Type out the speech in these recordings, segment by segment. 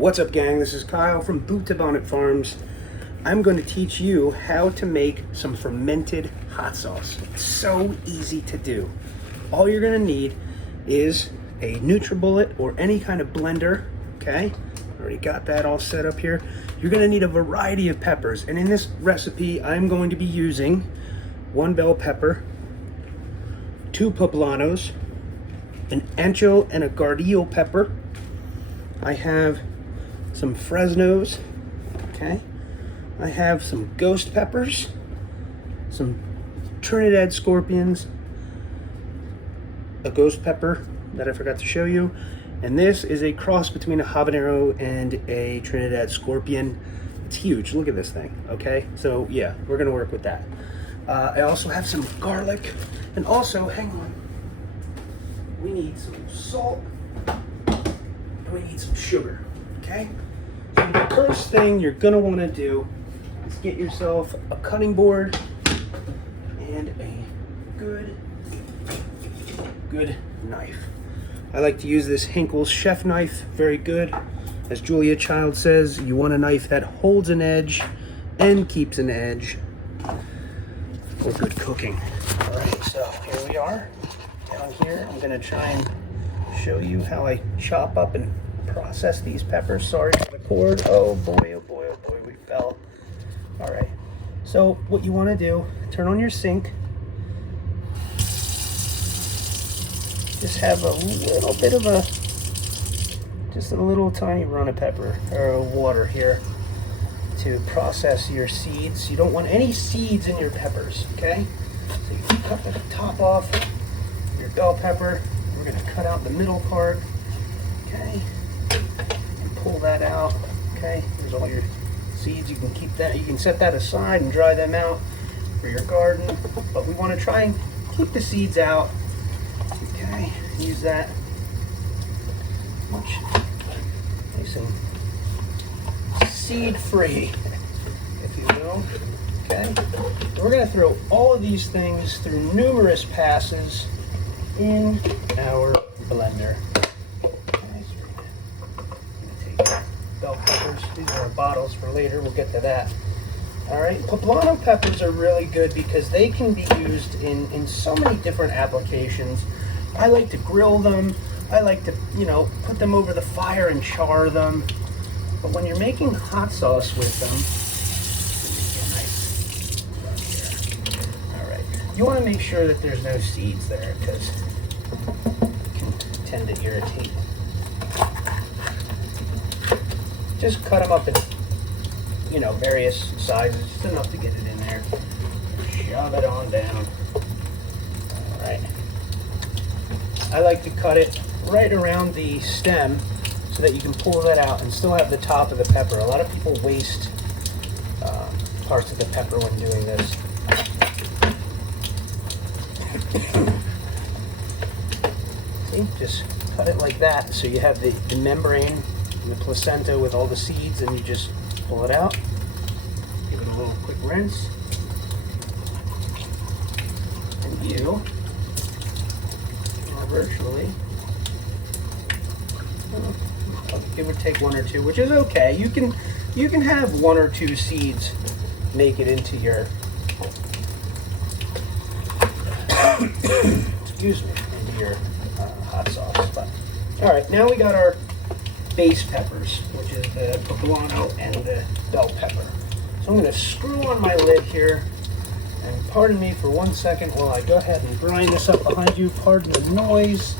What's up, gang? This is Kyle from Boot to Bonnet Farms. I'm going to teach you how to make some fermented hot sauce. It's so easy to do. All you're going to need is a NutriBullet or any kind of blender, okay? Already got that all set up here. You're going to need a variety of peppers, and in this recipe I'm going to be using 1 bell pepper, 2 poblanos, an ancho and a guardillo pepper. I have some Fresnos, okay? I have some ghost peppers, some Trinidad scorpions, a ghost pepper that I forgot to show you, and this is a cross between a habanero and a Trinidad scorpion. It's huge. Look at this thing, okay? So yeah, we're gonna work with that. I also have some garlic, and also, hang on, we need some salt, and we need some sugar, okay? So the first thing you're gonna wanna do is get yourself a cutting board and a good knife. I like to use this Henkel's chef knife, very good. As Julia Child says, you want a knife that holds an edge and keeps an edge for good cooking. All right, so here we are. Down here, I'm gonna try and show you how I chop up and process these peppers. Sorry for the cord. Oh boy, oh boy, oh boy, we fell. All right, so what you wanna do, turn on your sink. Just have a little bit of just a little tiny run of pepper or water here to process your seeds. You don't want any seeds in your peppers, okay? So you cut the top off your bell pepper. We're gonna cut out the middle part, okay? And pull that out, okay? There's all your seeds. You can keep that, you can set that aside and dry them out for your garden, but we wanna try and keep the seeds out. Okay, use that much nice and seed-free, if you will. Okay, and we're going to throw all of these things through numerous passes in our blender. Okay, so we're going to take bell peppers. These are our bottles for later. We'll get to that. All right, poblano peppers are really good because they can be used in so many different applications. I like to grill them. I like to, put them over the fire and char them. But when you're making hot sauce with them, all right, you want to make sure that there's no seeds there because it can tend to irritate. Just cut them up in, various sizes, just enough to get it in there. Shove it on down. All right. I like to cut it right around the stem so that you can pull that out and still have the top of the pepper. A lot of people waste parts of the pepper when doing this. See, just cut it like that so you have the membrane and the placenta with all the seeds, and you just pull it out. Give it a little quick rinse. And you virtually, give or take 1 or 2, which is okay. You can have 1 or 2 seeds make it into your excuse me, into your hot sauce. But all right, now we got our base peppers, which is the poblano and the bell pepper. So I'm going to screw on my lid here. And pardon me for 1 second while I go ahead and grind this up behind you. Pardon the noise.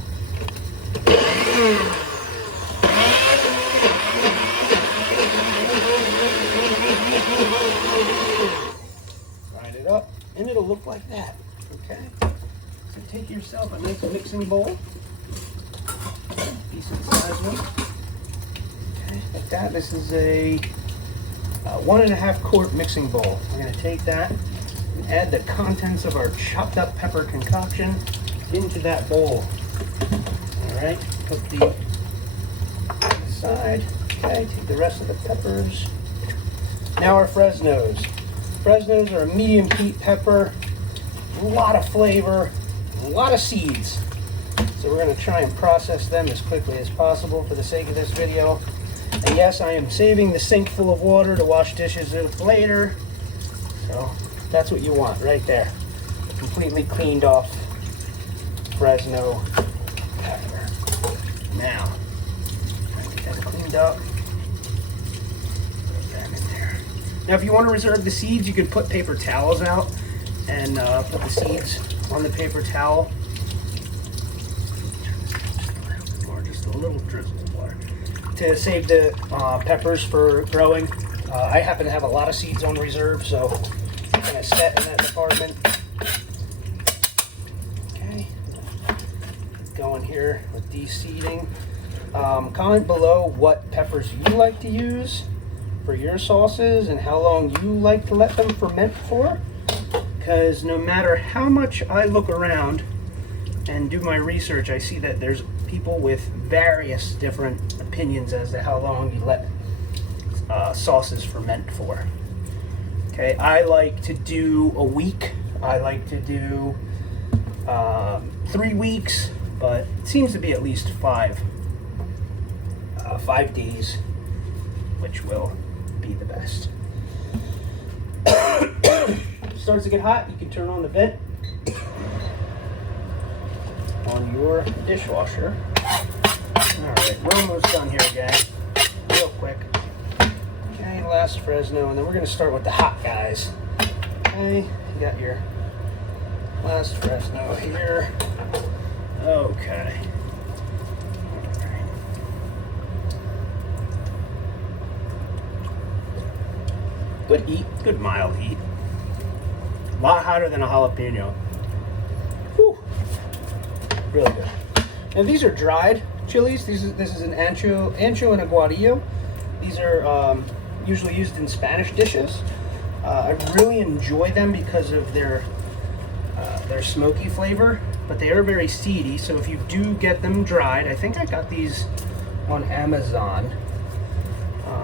Grind it up, and it'll look like that. Okay? So take yourself a nice mixing bowl. Decent size one. Okay, like that. This is a 1.5 quart mixing bowl. I'm going to take that. Add the contents of our chopped up pepper concoction into that bowl. All right, put the aside. Okay, take the rest of the peppers. Now our Fresnos. Fresnos are a medium heat pepper, a lot of flavor, a lot of seeds. So we're going to try and process them as quickly as possible for the sake of this video. And yes, I am saving the sink full of water to wash dishes with later. So that's what you want right there. Completely cleaned off Fresno pepper. Now, get that cleaned up. Put that in there. Now, if you want to reserve the seeds, you can put paper towels out and put the seeds on the paper towel. Just a little drizzle of water to save the peppers for growing. I happen to have a lot of seeds on reserve, so I'm going to set in that department. Okay, going here with de-seeding. Comment below what peppers you like to use for your sauces and how long you like to let them ferment for. Because no matter how much I look around and do my research, I see that there's people with various different opinions as to how long you let sauces ferment for. Okay, I like to do a week. I like to do 3 weeks, but it seems to be at least 5 days, which will be the best. Starts to get hot, you can turn on the vent on your dishwasher. Alright, we're almost done here, gang. Real quick. Okay, last Fresno, and then we're going to start with the hot guys. Okay, you got your last Fresno here. Okay. Good heat, good mild heat. A lot hotter than a jalapeno. Whew. Really good. And these are dried chilies. This is an ancho and a guajillo. These are usually used in Spanish dishes. I really enjoy them because of their smoky flavor, but they are very seedy. So if you do get them dried, I think I got these on Amazon.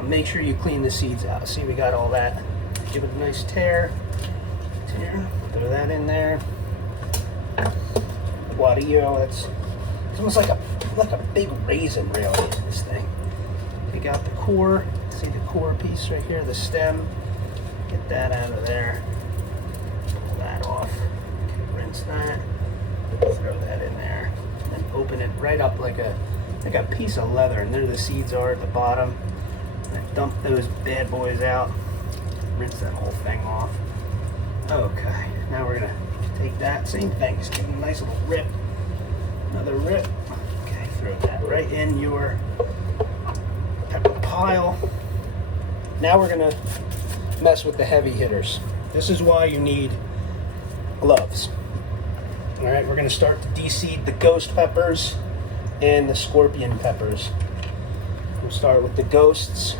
Make sure you clean the seeds out. See, we got all that. Give it a nice tear. Throw that in there. Guajillo, it's almost like a big raisin, really, this thing. Take out the core. See the core piece right here, the stem. Get that out of there. Pull that off. Okay, rinse that. Throw that in there. And then open it right up like a piece of leather, and there the seeds are at the bottom. And I dump those bad boys out. Rinse that whole thing off. Okay, now we're gonna take that same thing, just give it a nice little rip. Another rip. Okay, throw that right in your pepper pile. Now we're gonna mess with the heavy hitters. This is why you need gloves. All right, we're gonna start to de-seed the ghost peppers and the scorpion peppers. We'll start with the ghosts.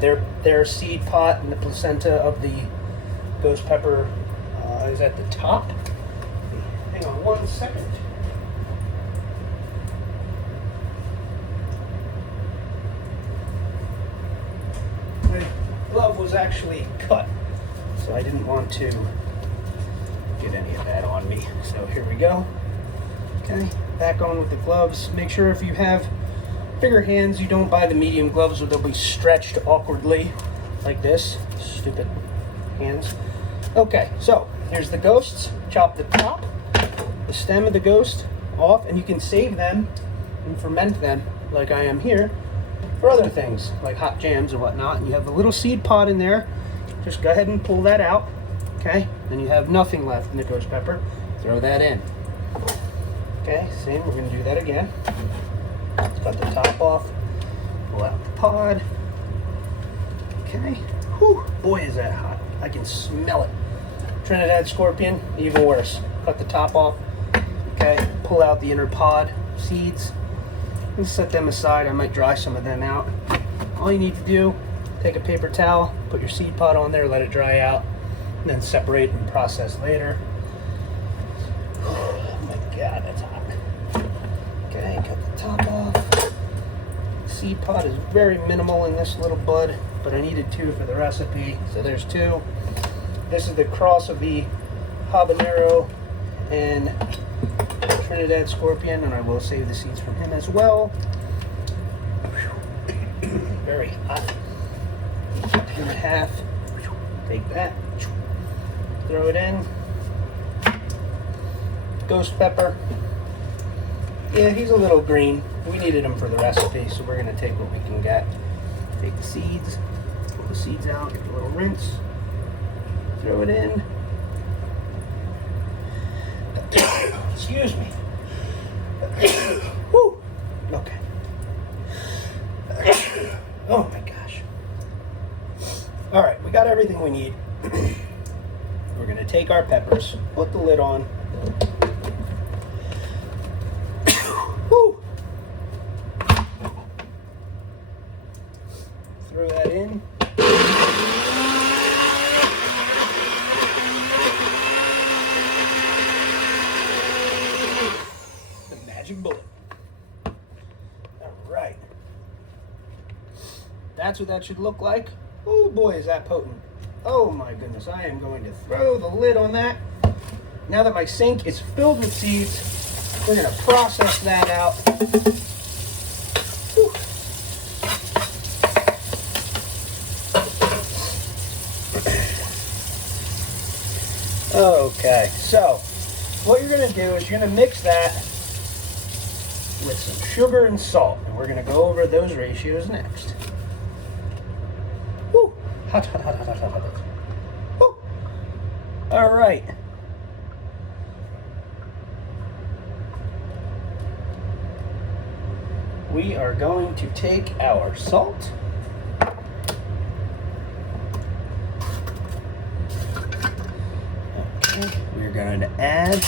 Their seed pod and the placenta of the ghost pepper is at the top. Hang on 1 second. My glove was actually cut, so I didn't want to get any of that on me. So here we go. Okay, back on with the gloves. Make sure if you have bigger hands, you don't buy the medium gloves or they'll be stretched awkwardly like this. Stupid hands. Okay, so here's the ghosts. Chop the top, the stem of the ghost off, and you can save them and ferment them like I am here for other things like hot jams or whatnot. And you have a little seed pod in there. Just go ahead and pull that out. Okay, then you have nothing left in the ghost pepper. Throw that in. Okay, same, we're going to do that again. Cut the top off, pull out the pod. Okay, whew, boy is that hot. I can smell it. Trinidad scorpion, even worse. Cut the top off. Okay, pull out the inner pod seeds and set them aside. I might dry some of them out. All you need to do, take a paper towel, put your seed pod on there, let it dry out, and then separate and process later. Oh my God, that's hot. Okay, cut the top off. Seed pod is very minimal in this little bud, but I needed 2 for the recipe, so there's 2. This is the cross of the habanero and Trinidad scorpion, and I will save the seeds from him as well. very hot. Cut him in half. Take that. Throw it in. Ghost pepper. Yeah, he's a little green. We needed him for the recipe, so we're going to take what we can get. Take the seeds. Pull the seeds out. Give it a little rinse. Throw it in. Excuse me. Woo. Okay. Oh my gosh. All right, we got everything we need. We're gonna take our peppers, put the lid on. Woo. Throw that in. Magic bullet. All right. That's what that should look like. Oh boy, is that potent. Oh my goodness, I am going to throw the lid on that. Now that my sink is filled with seeds, we're going to process that out. Whew. Okay, so what you're going to do is you're going to mix that with some sugar and salt, and we're going to go over those ratios next. Woo! Hot, hot, hot, hot, hot, hot, hot. Woo! All right. We are going to take our salt. Okay, we're going to add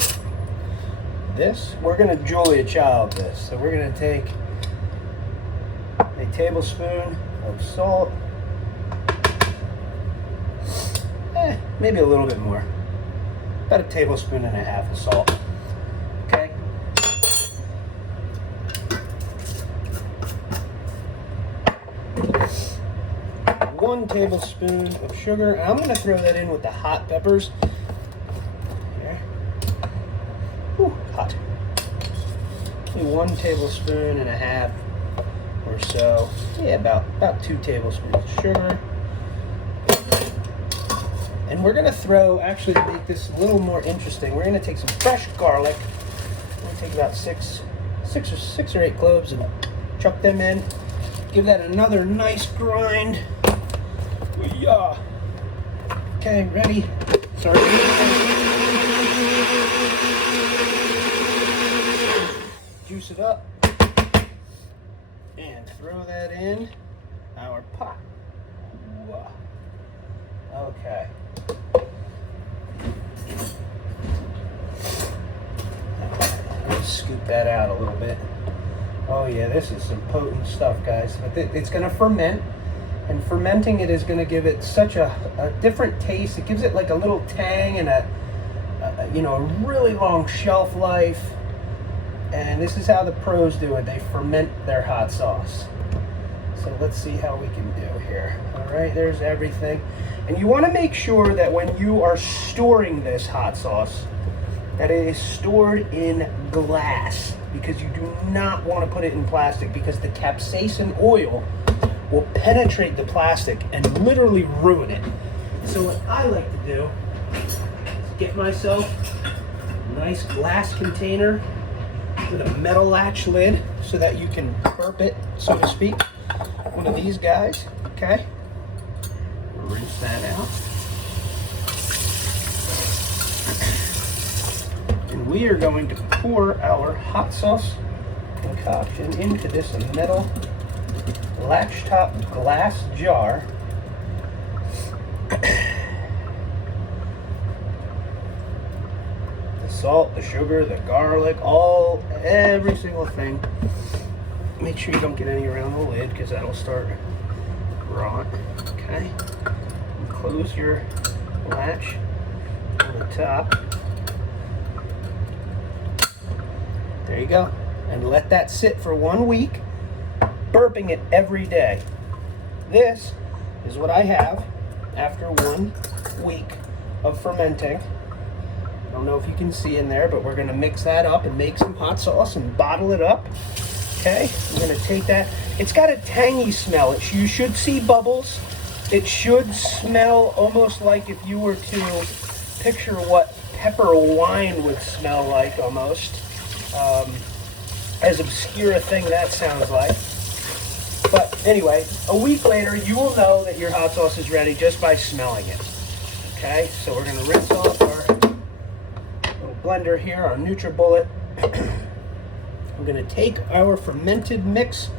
this. We're going to Julia Child this. So we're going to take a tablespoon of salt. Maybe a little bit more. About a tablespoon and a half of salt. Okay. 1 tablespoon of sugar. And I'm going to throw that in with the hot peppers. Here. Whew, hot. 1 tablespoon and a half or so. Yeah, about 2 tablespoons of sugar. And we're going to throw, actually to make this a little more interesting, we're going to take some fresh garlic. We're going to take about six or 8 cloves and chuck them in. Give that another nice grind. Yeah. Okay, ready? Sorry. Juice it up. And throw that in our pot. Okay. Let's scoop that out a little bit. Oh yeah, this is some potent stuff, guys. It's going to ferment, and fermenting it is going to give it such a different taste. It gives it like a little tang and a really long shelf life. And this is how the pros do it. They ferment their hot sauce. So let's see how we can do here. All right, there's everything. And you want to make sure that when you are storing this hot sauce, that it is stored in glass, because you do not want to put it in plastic, because the capsaicin oil will penetrate the plastic and literally ruin it. So what I like to do is get myself a nice glass container with a metal latch lid so that you can burp it, so to speak. One of these guys, okay? Rinse that out. And we are going to pour our hot sauce concoction into this metal latch top glass jar. The salt, the sugar, the garlic, every single thing. Make sure you don't get any around the lid, because that'll start rot. Okay. And close your latch on the top. There you go. And let that sit for 1 week, burping it every day. This is what I have after 1 week of fermenting. I don't know if you can see in there, but we're going to mix that up and make some hot sauce and bottle it up. Okay, I'm gonna take that. It's got a tangy smell. You should see bubbles. It should smell almost like if you were to picture what pepper wine would smell like, almost. As obscure a thing that sounds like. But anyway, a week later, you will know that your hot sauce is ready just by smelling it. Okay, so we're gonna rinse off our little blender here, our NutriBullet. We're gonna take our fermented mix.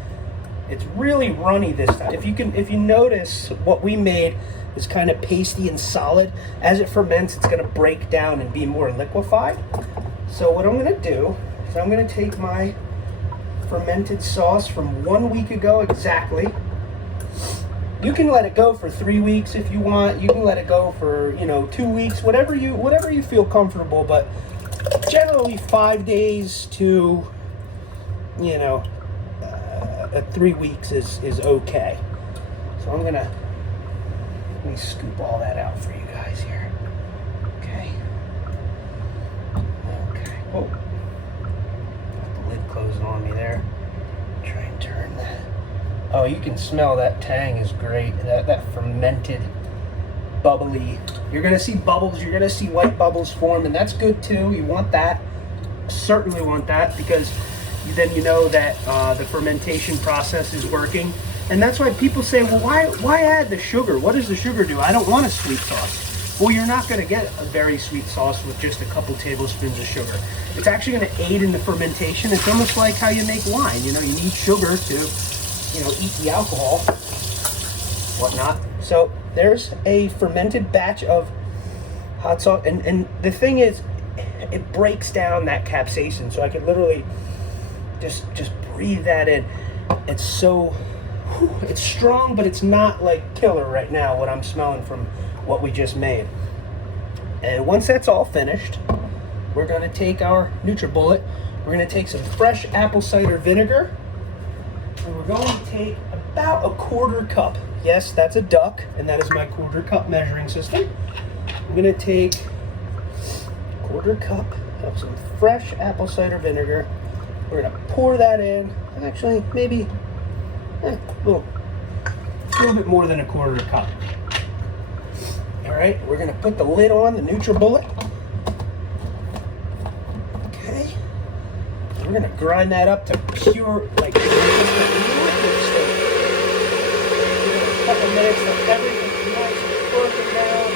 It's really runny this time. If you notice, what we made is kind of pasty and solid. As it ferments, it's gonna break down and be more liquefied. So what I'm gonna do is I'm gonna take my fermented sauce from 1 week ago exactly. You can let it go for 3 weeks if you want. You can let it go for 2 weeks, whatever you feel comfortable. But generally 5 days to 3 weeks is okay. So let me scoop all that out for you guys here. Okay. Oh, got the lid closing on me there. Try and turn that. Oh, you can smell that tang is great. That fermented, bubbly. You're gonna see bubbles. You're gonna see white bubbles form, and that's good too. You want that. Certainly want that, because then you know that the fermentation process is working. And that's why people say, well, why add the sugar? What does the sugar do? I don't want a sweet sauce. Well, you're not going to get a very sweet sauce with just a couple tablespoons of sugar. It's actually going to aid in the fermentation. It's almost like how you make wine. You need sugar to, eat the alcohol, whatnot. So there's a fermented batch of hot sauce. And the thing is, it breaks down that capsaicin. So I could literally just breathe that in. It's strong, but it's not like killer right now, what I'm smelling from what we just made. And once that's all finished, we're going to take our NutriBullet. We're going to take some fresh apple cider vinegar, and we're going to take about a 1/4 cup. Yes, that's a duck, and that is my 1/4 cup measuring system. I'm going to take a 1/4 cup of some fresh apple cider vinegar. We're going to pour that in. Actually, maybe a little bit more than a 1/4 cup. All right, we're going to put the lid on the NutriBullet. Okay. We're going to grind that up to pure, like, liquid state. A couple minutes till everything's nice and broken down.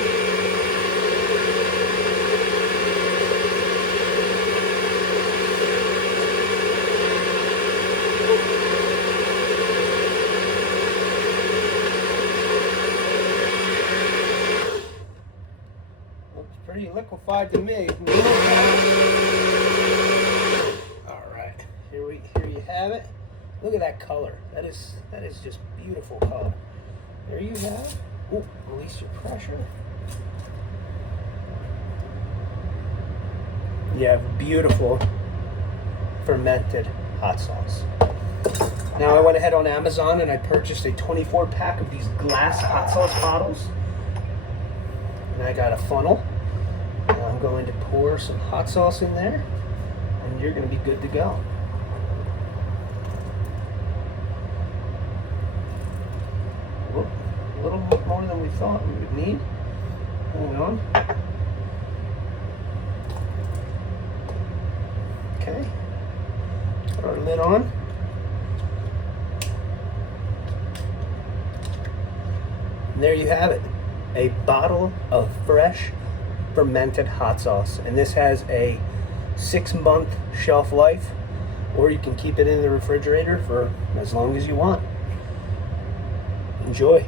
Pretty liquefied to me. All right, here you have it. Look at that color. That is just beautiful color. There you have it. Ooh, release your pressure. You have beautiful fermented hot sauce. Now I went ahead on Amazon and I purchased a 24-pack of these glass hot sauce bottles. And I got a funnel. I'm going to pour some hot sauce in there, and you're going to be good to go. Whoop, a little bit more than we thought we would need. Hold on. Okay. Put our lid on. And there you have it. A bottle of fresh fermented hot sauce, and this has a 6-month shelf life, or you can keep it in the refrigerator for as long as you want. Enjoy.